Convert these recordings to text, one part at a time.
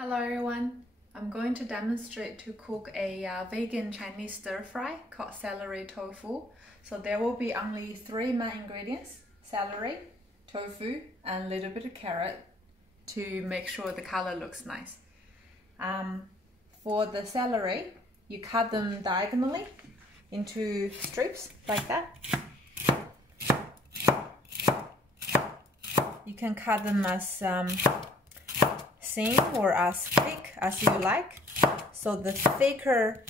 Hello everyone, I'm going to demonstrate to cook a vegan Chinese stir fry called celery tofu. So there will be only 3 main ingredients: celery, tofu, and a little bit of carrot to make sure the color looks nice. For the celery, you cut them diagonally into strips like that. You can cut them as thin or as thick as you like. So the thicker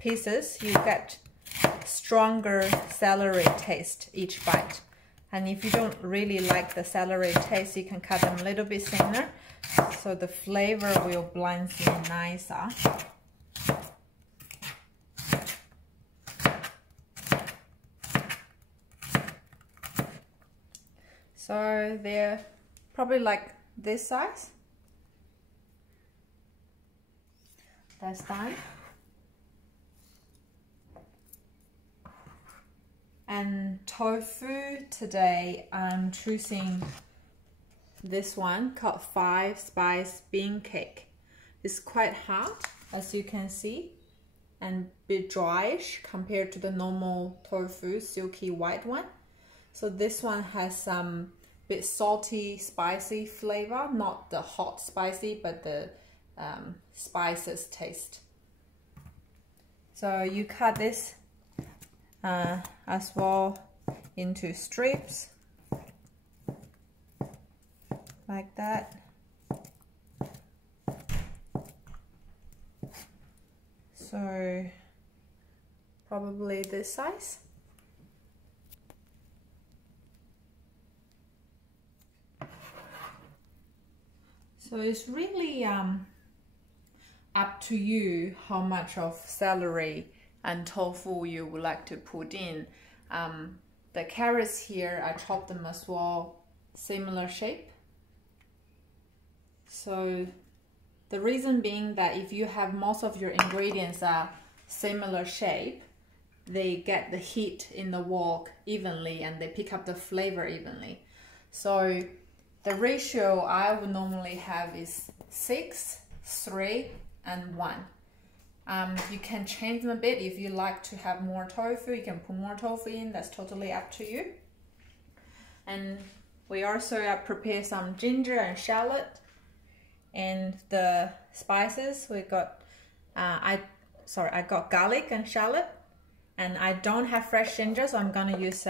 pieces, you get stronger celery taste each bite. And if you don't really like the celery taste, you can cut them a little bit thinner, so the flavor will blend in nicer. So they're probably like this size. That's done. And tofu, today I'm choosing this one called 5-spice bean cake. It's quite hard, as you can see, and a bit dryish compared to the normal tofu, silky white one. So this one has some bit salty, spicy flavor, not the hot spicy, but the spices taste. So you cut this as well into strips like that. So probably this size. So it's really up to you how much of celery and tofu you would like to put in. The carrots here, I chopped them as well, similar shape. So the reason being that if you have most of your ingredients are similar shape, they get the heat in the wok evenly and they pick up the flavor evenly. So the ratio I would normally have is 6, 3, and 1. You can change them a bit. If you like to have more tofu, you can put more tofu in. That's totally up to you. And we also prepare some ginger and shallot. And the spices, we got I got garlic and shallot. And I don't have fresh ginger, so I'm gonna use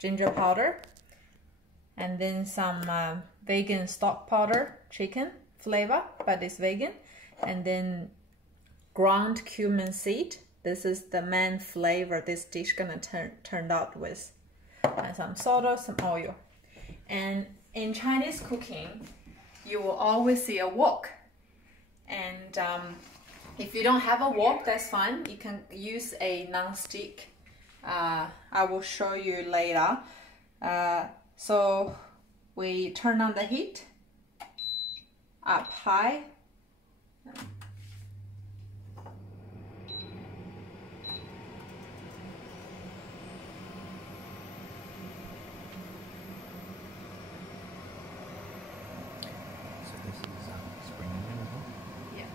ginger powder. And then some vegan stock powder, chicken flavor, but it's vegan. And then ground cumin seed. This is the main flavor this dish gonna turn out with. And some salt, some oil. And in Chinese cooking, you will always see a wok. And if you don't have a wok, that's fine. You can use a non-stick. I will show you later. So we turn on the heat up high. So this is spring onion, huh? Yeah.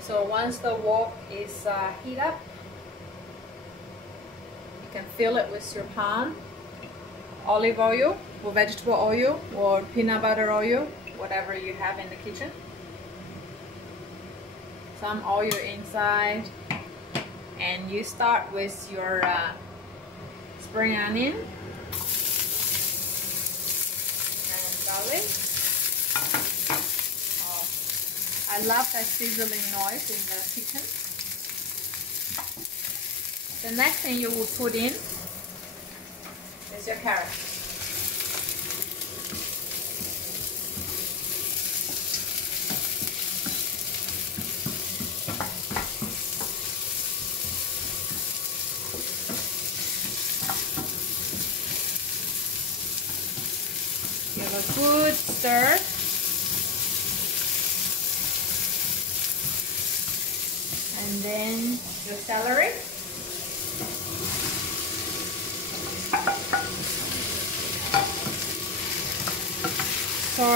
So once the wok is heat up, you can fill it with your palm, olive oil or vegetable oil or peanut butter oil, whatever you have in the kitchen. Some oil inside, and you start with your spring onion and garlic. I love that sizzling noise in the kitchen. The next thing you will put in is your carrot. Give a good stir. And then your celery. So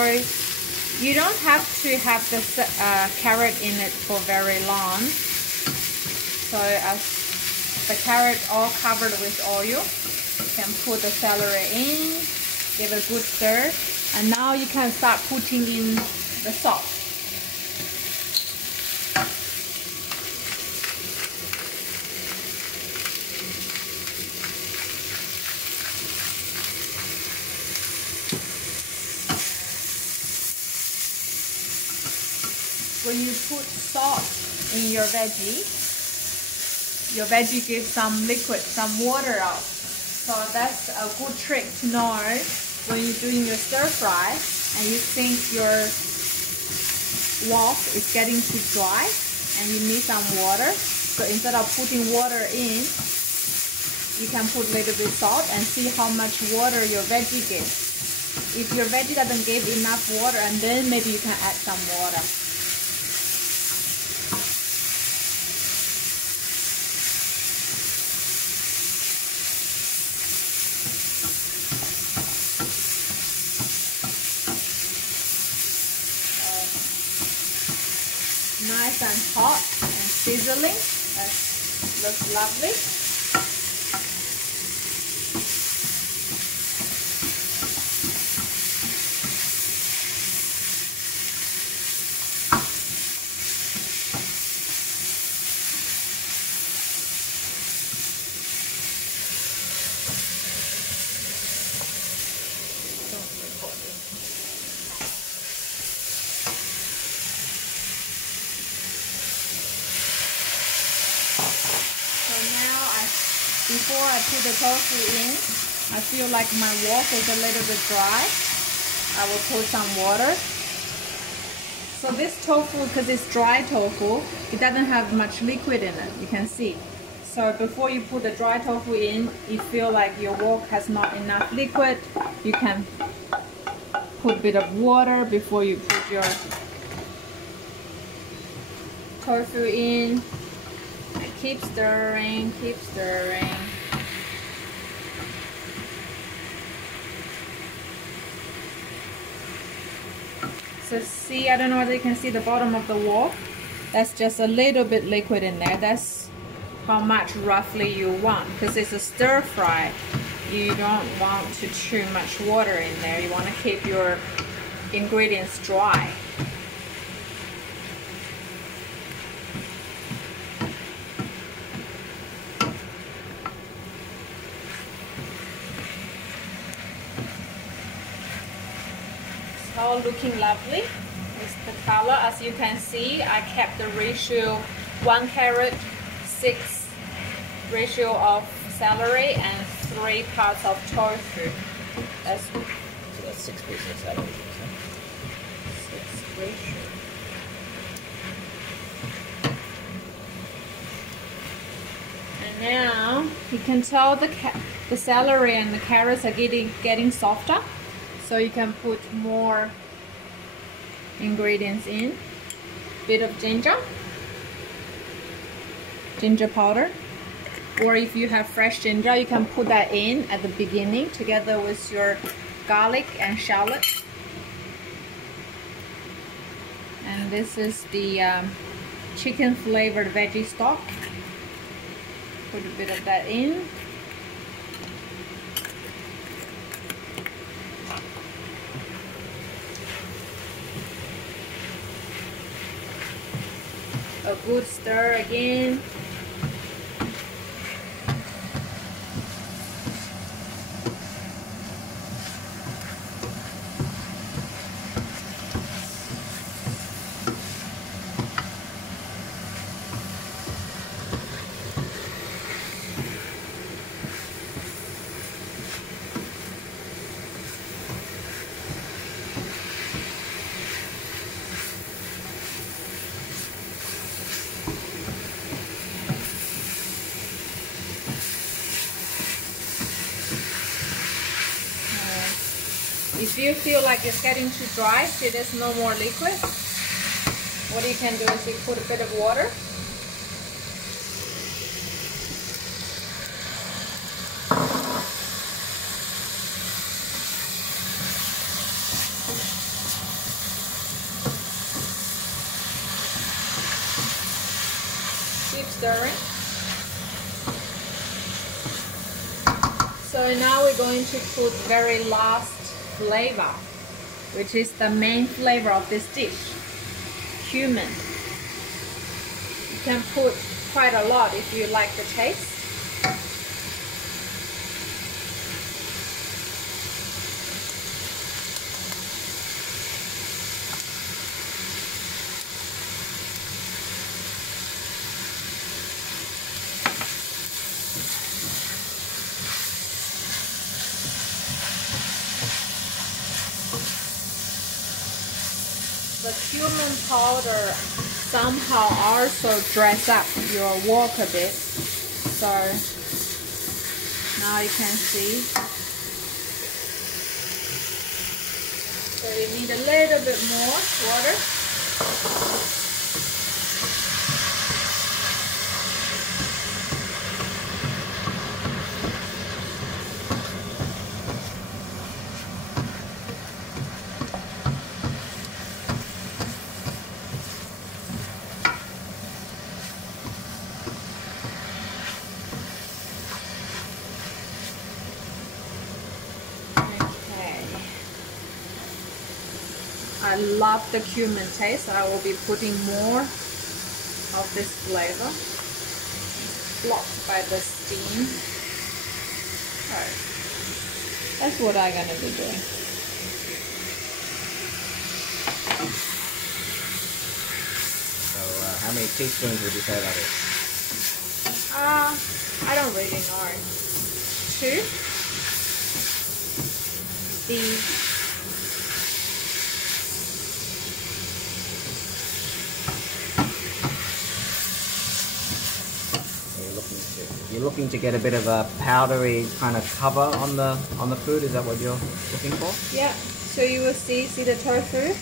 you don't have to have the carrot in it for very long. So as the carrot all covered with oil, you can put the celery in, give a good stir, and now you can start putting in the salt. When you put salt in your veggie gives some liquid, some water out. So that's a good trick to know when you're doing your stir fry and you think your wok is getting too dry and you need some water. So instead of putting water in, you can put a little bit salt and see how much water your veggie gives. If your veggie doesn't give enough water, and then maybe you can add some water. Nice and hot and sizzling. That looks lovely. Before I put the tofu in, I feel like my wok is a little bit dry. I will put some water. So this tofu, because it's dry tofu, it doesn't have much liquid in it, you can see. So before you put the dry tofu in, you feel like your wok has not enough liquid, you can put a bit of water before you put your tofu in. Keep stirring, keep stirring. So see, I don't know whether you can see the bottom of the wok. That's just a little bit liquid in there. That's how much roughly you want, because it's a stir fry. You don't want too much water in there. You want to keep your ingredients dry. All looking lovely with the color. As you can see, I kept the ratio 1 carrot, 6 ratio of celery, and 3 parts of tofu. That's 6 pieces of celery. 6 ratio. And now you can tell the celery and the carrots are getting softer. So you can put more ingredients in. Bit of ginger powder, or if you have fresh ginger, you can put that in at the beginning together with your garlic and shallot. And this is the chicken flavored veggie stock. Put a bit of that in. A good stir again. If you feel like it's getting too dry, see there's no more liquid, what you can do is you put a bit of water. stirring. So now we're going to put very last flavor, which is the main flavor of this dish, cumin. You can put quite a lot if you like the taste. The cumin powder somehow also dress up your wok a bit, so now you can see. So you need a little bit more water. I love the cumin taste. I will be putting more of this flavor. It's blocked by the steam. Alright. That's what I'm gonna be doing. So how many teaspoons would you say that is? I don't really know. 2. You're looking to get a bit of a powdery kind of cover on the food. Is that what you're looking for? Yeah. So you will see the tofu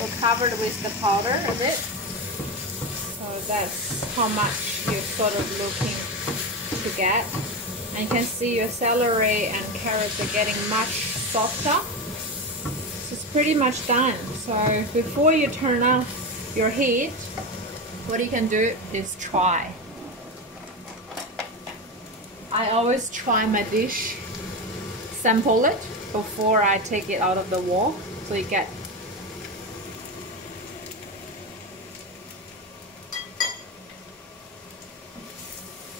will covered with the powder a bit. So that's how much you're sort of looking to get. And you can see your celery and carrots are getting much softer. So it's pretty much done. So before you turn off your heat, what you can do is try. I always try my dish, sample it before I take it out of the wok, so you get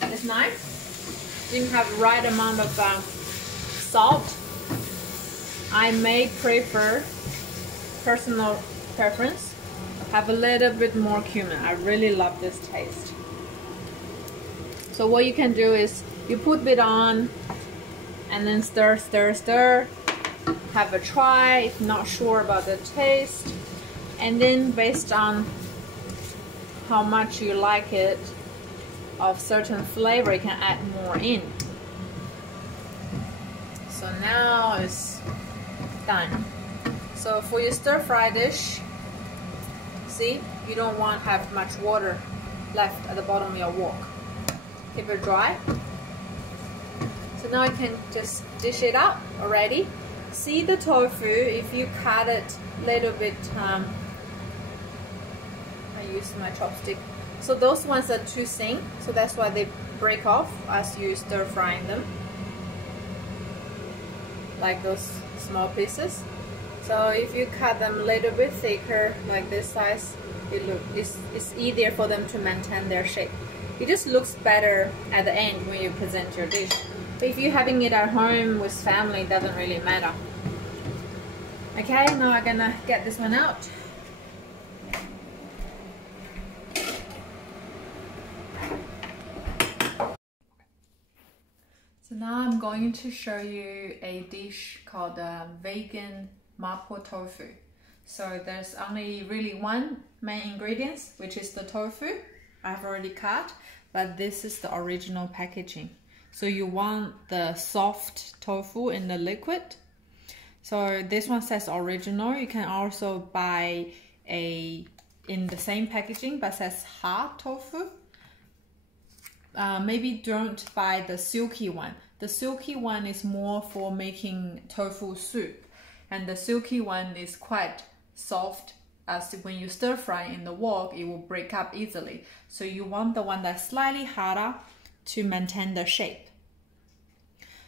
it's nice. You have right amount of salt. I may prefer, personal preference, have a little bit more cumin. I really love this taste. So what you can do is you put it on and then stir, stir, stir. Have a try if not sure about the taste. And then based on how much you like it of certain flavor, you can add more in. So now it's done. So for your stir fry dish, see, you don't want to have much water left at the bottom of your wok. Keep it dry. So now I can just dish it up already. See the tofu, if you cut it a little bit, I use my chopstick. So those ones are too thin, so that's why they break off as you stir frying them. Like those small pieces. So if you cut them a little bit thicker, like this size, it's easier for them to maintain their shape. It just looks better at the end when you present your dish. But if you're having it at home with family, it doesn't really matter. Okay, now I'm gonna get this one out. So now I'm going to show you a dish called vegan Mapo Tofu. So there's only really one main ingredient, which is the tofu. I've already cut, but this is the original packaging. So you want the soft tofu in the liquid. So this one says original. You can also buy in the same packaging but says hard tofu. Maybe don't buy the silky one. The silky one is more for making tofu soup, and the silky one is quite soft as when you stir fry in the wok, it will break up easily. So you want the one that's slightly harder to maintain the shape.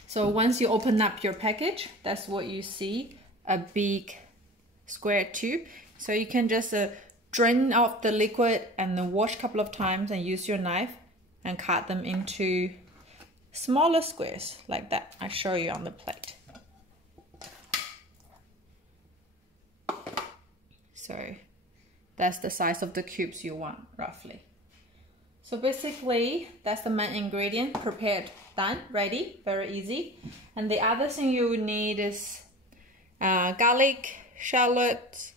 So once you open up your package, that's what you see, a big square tube. So you can just drain off the liquid and then wash a couple of times and use your knife and cut them into smaller squares like that. I show you on the plate. So that's the size of the cubes you want, roughly. So basically, that's the main ingredient, prepared, done, ready, very easy. And the other thing you would need is garlic, shallots,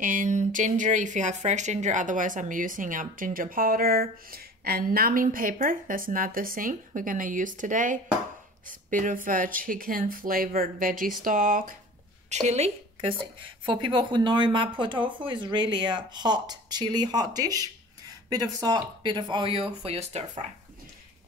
and ginger if you have fresh ginger. Otherwise, I'm using ginger powder. And numbing paper, that's another thing we're gonna use today. It's a bit of chicken flavored veggie stock, chili, because for people who know Mapo Tofu is really a hot chili hot dish. Bit of salt, bit of oil for your stir fry.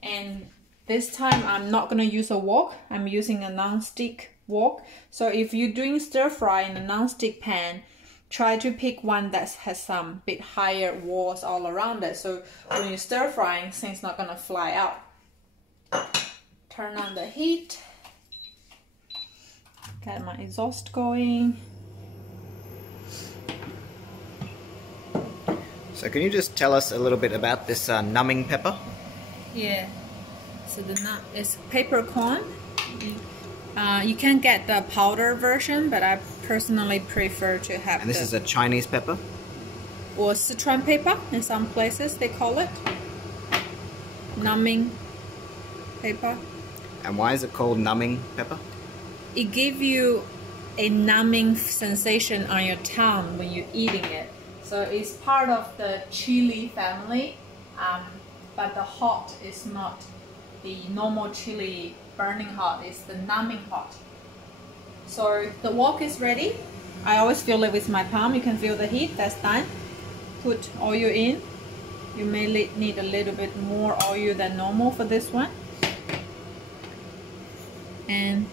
And this time I'm not gonna use a wok, I'm using a non-stick wok. So if you're doing stir fry in a non-stick pan, try to pick one that has some bit higher walls all around it. So when you're stir frying, things not gonna fly out. Turn on the heat. Get my exhaust going. So can you just tell us a little bit about this numbing pepper? Yeah, so it's peppercorn. You can get the powder version, but I personally prefer to have. And this is a Chinese pepper? Or Sichuan pepper, in some places they call it. Numbing pepper. And why is it called numbing pepper? It gives you a numbing sensation on your tongue when you're eating it. So it's part of the chili family, but the hot is not the normal chili burning hot, it's the numbing hot. So the wok is ready. I always feel it with my palm. You can feel the heat, that's done. Put oil in. You may need a little bit more oil than normal for this one. And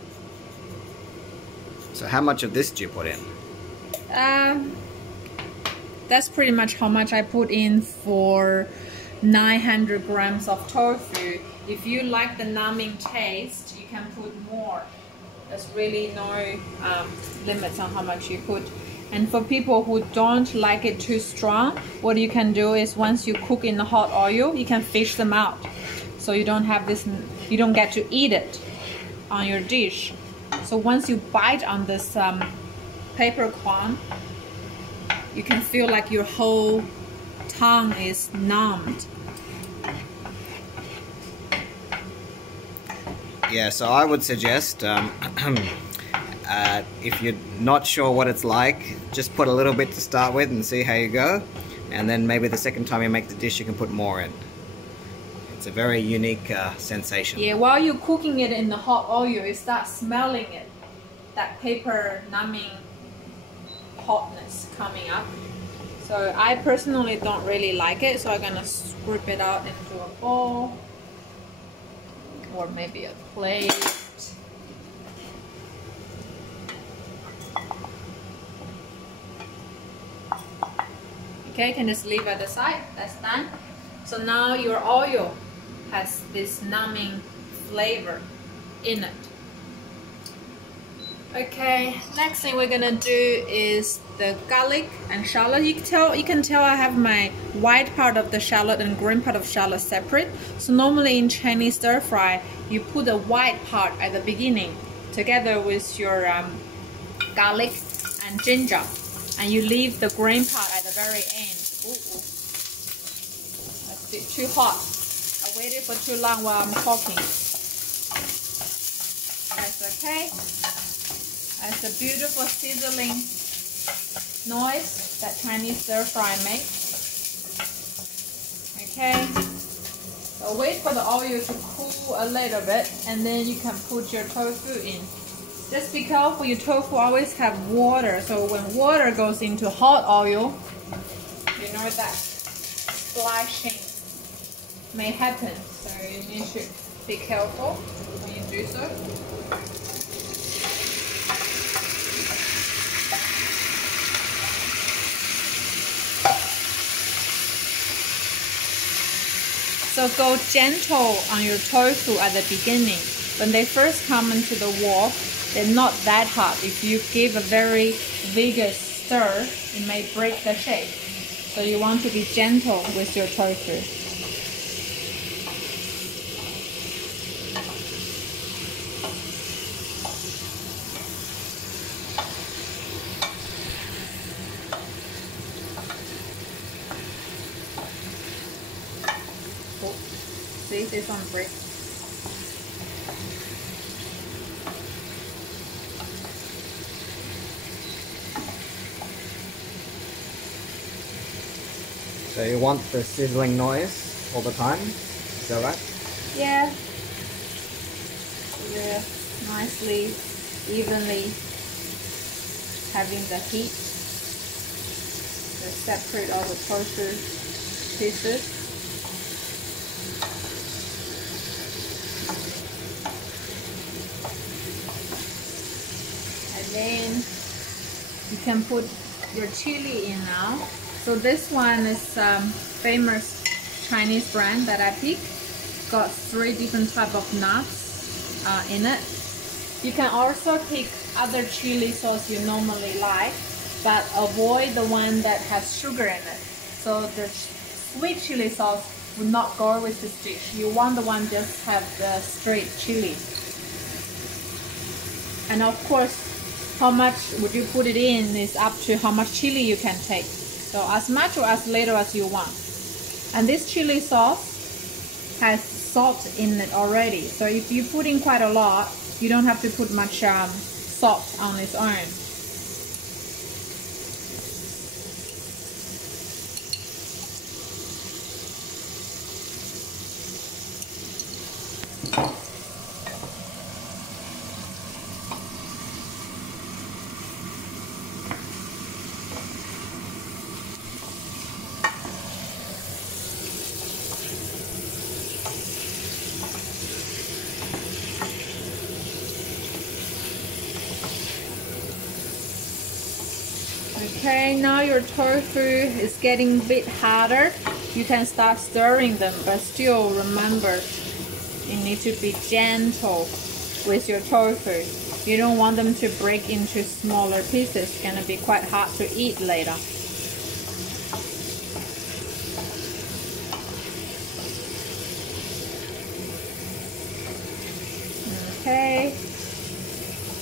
so how much of this do you put in? That's pretty much how much I put in for 900 grams of tofu. If you like the numbing taste, you can put more. There's really no limits on how much you put. And for people who don't like it too strong, what you can do is once you cook in the hot oil, you can fish them out. So you don't have this, you don't get to eat it on your dish. So once you bite on this peppercorn, you can feel like your whole tongue is numbed. Yeah, so I would suggest if you're not sure what it's like, just put a little bit to start with and see how you go, and then maybe the second time you make the dish you can put more in. It's a very unique sensation. Yeah, while you're cooking it in the hot oil, you start smelling it, that pepper numbing hotness coming up. So I personally don't really like it, so I'm gonna scoop it out into a bowl or maybe a plate. Okay, you can just leave it at the side. That's done. So now your oil has this numbing flavor in it. Okay, next thing we're gonna do is the garlic and shallot. You can tell I have my white part of the shallot and green part of shallot separate. So normally in Chinese stir fry, you put the white part at the beginning together with your garlic and ginger, and you leave the green part at the very end. Ooh. That's a bit too hot. I waited for too long while I'm talking. That's okay. That's a beautiful sizzling noise that Chinese stir fry makes. Okay, so wait for the oil to cool a little bit, and then you can put your tofu in. Just be careful, your tofu always have water, so when water goes into hot oil, you know that splashing may happen, so you need to be careful when you do so. So go gentle on your tofu at the beginning. When they first come into the wok, they're not that hot. If you give a very vigorous stir, it may break the shape. So you want to be gentle with your tofu. Oh, see, this one breaks. So you want the sizzling noise all the time? Is that right? Yeah. Yeah, nicely, evenly having the heat to separate all the tofu pieces. And then you can put your chili in now. So this one is famous Chinese brand that I picked. Got 3 different type of nuts in it. You can also pick other chili sauce you normally like, but avoid the one that has sugar in it. So the sweet chili sauce would not go with this dish. You want the one just have the straight chili. And of course, how much would you put it in is up to how much chili you can take. So as much or as little as you want. And this chili sauce has salt in it already. So if you put in quite a lot, you don't have to put much salt on its own. Okay, now your tofu is getting a bit harder. You can start stirring them, but still remember, you need to be gentle with your tofu. You don't want them to break into smaller pieces. It's gonna be quite hard to eat later. Okay,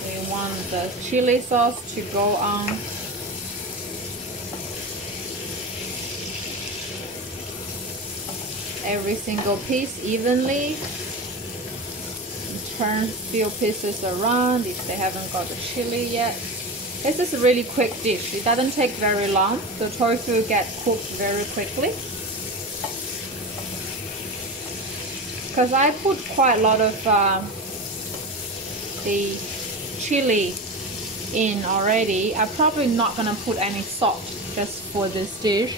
we want the chili sauce to go on. Every single piece evenly. Turn few pieces around if they haven't got the chili yet. This is a really quick dish. It doesn't take very long. The tofu gets cooked very quickly. Because I put quite a lot of the chili in already, I'm probably not gonna put any salt just for this dish.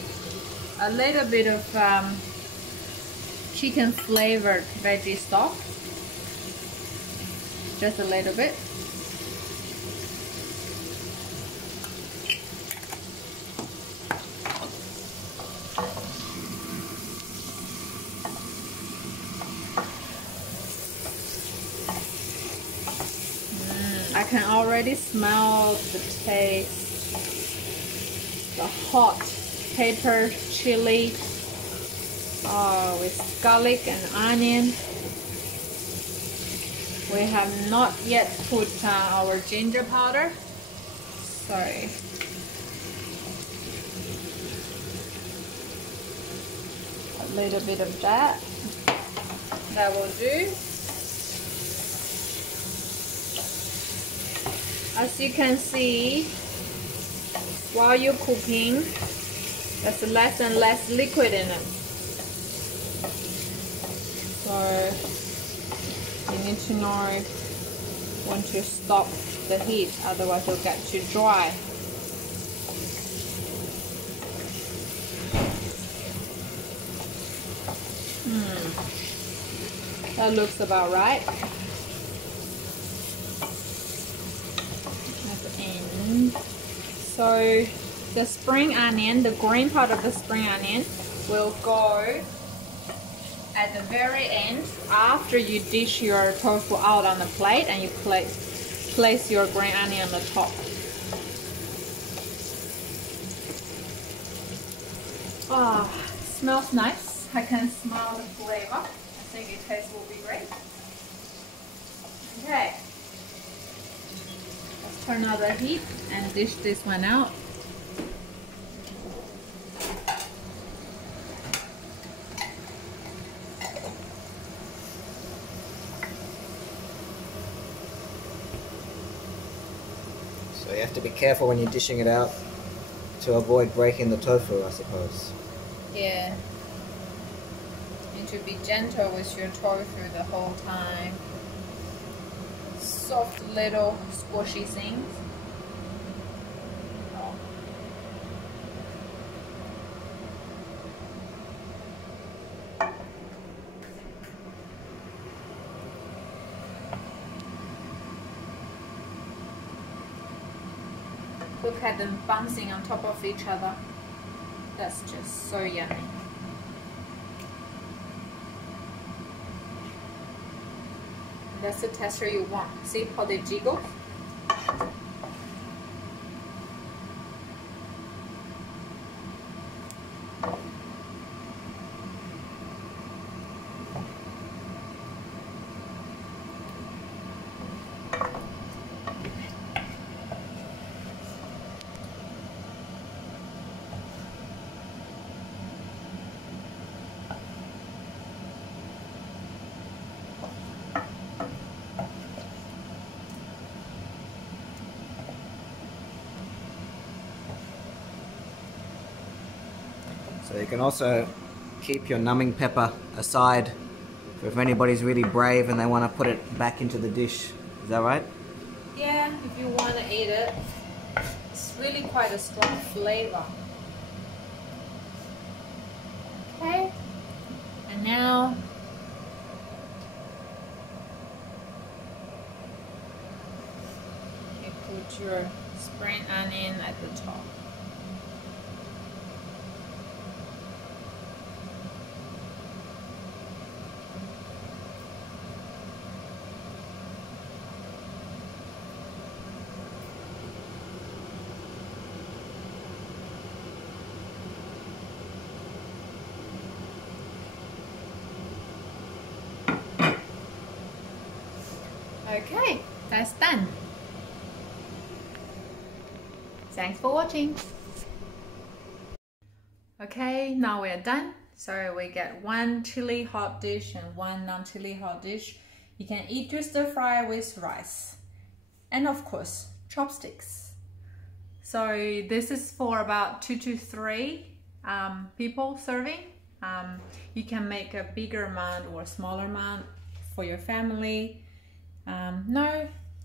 A little bit of chicken flavored veggie stock, just a little bit. I can already smell the taste, the hot pepper chili with garlic and onion. We have not yet put our ginger powder. Sorry. A little bit of that. That will do. As you can see, while you're cooking, there's less and less liquid in it. So you need to know when to stop the heat, otherwise it'll get too dry. That looks about right. At the end. So the spring onion, the green part of the spring onion will go at the very end, after you dish your tofu out on the plate and you place your green onion on the top. Oh, smells nice. I can smell the flavor. I think it tastes will be great. Okay. Let's turn out the heat and dish this one out. So you have to be careful when you're dishing it out to avoid breaking the tofu, I suppose. Yeah. You need to be gentle with your tofu the whole time. Soft little squishy things. Oh. Look at them bouncing on top of each other. That's just so yummy. That's the texture you want. See how they jiggle? So you can also keep your numbing pepper aside for if anybody's really brave and they want to put it back into the dish. Is that right? Yeah, if you want to eat it. It's really quite a strong flavor. Okay, and now you put your spring onion at the top. Okay, that's done. Thanks for watching. Okay, now we're done. So we get one chili hot dish and one non-chili hot dish. You can eat your stir fry with rice. And of course, chopsticks. So this is for about 2 to 3 people serving. You can make a bigger amount or a smaller amount for your family.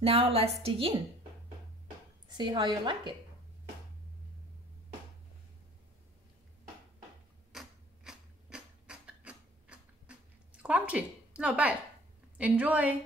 Now let's dig in. See how you like it. Crunchy, not bad. Enjoy.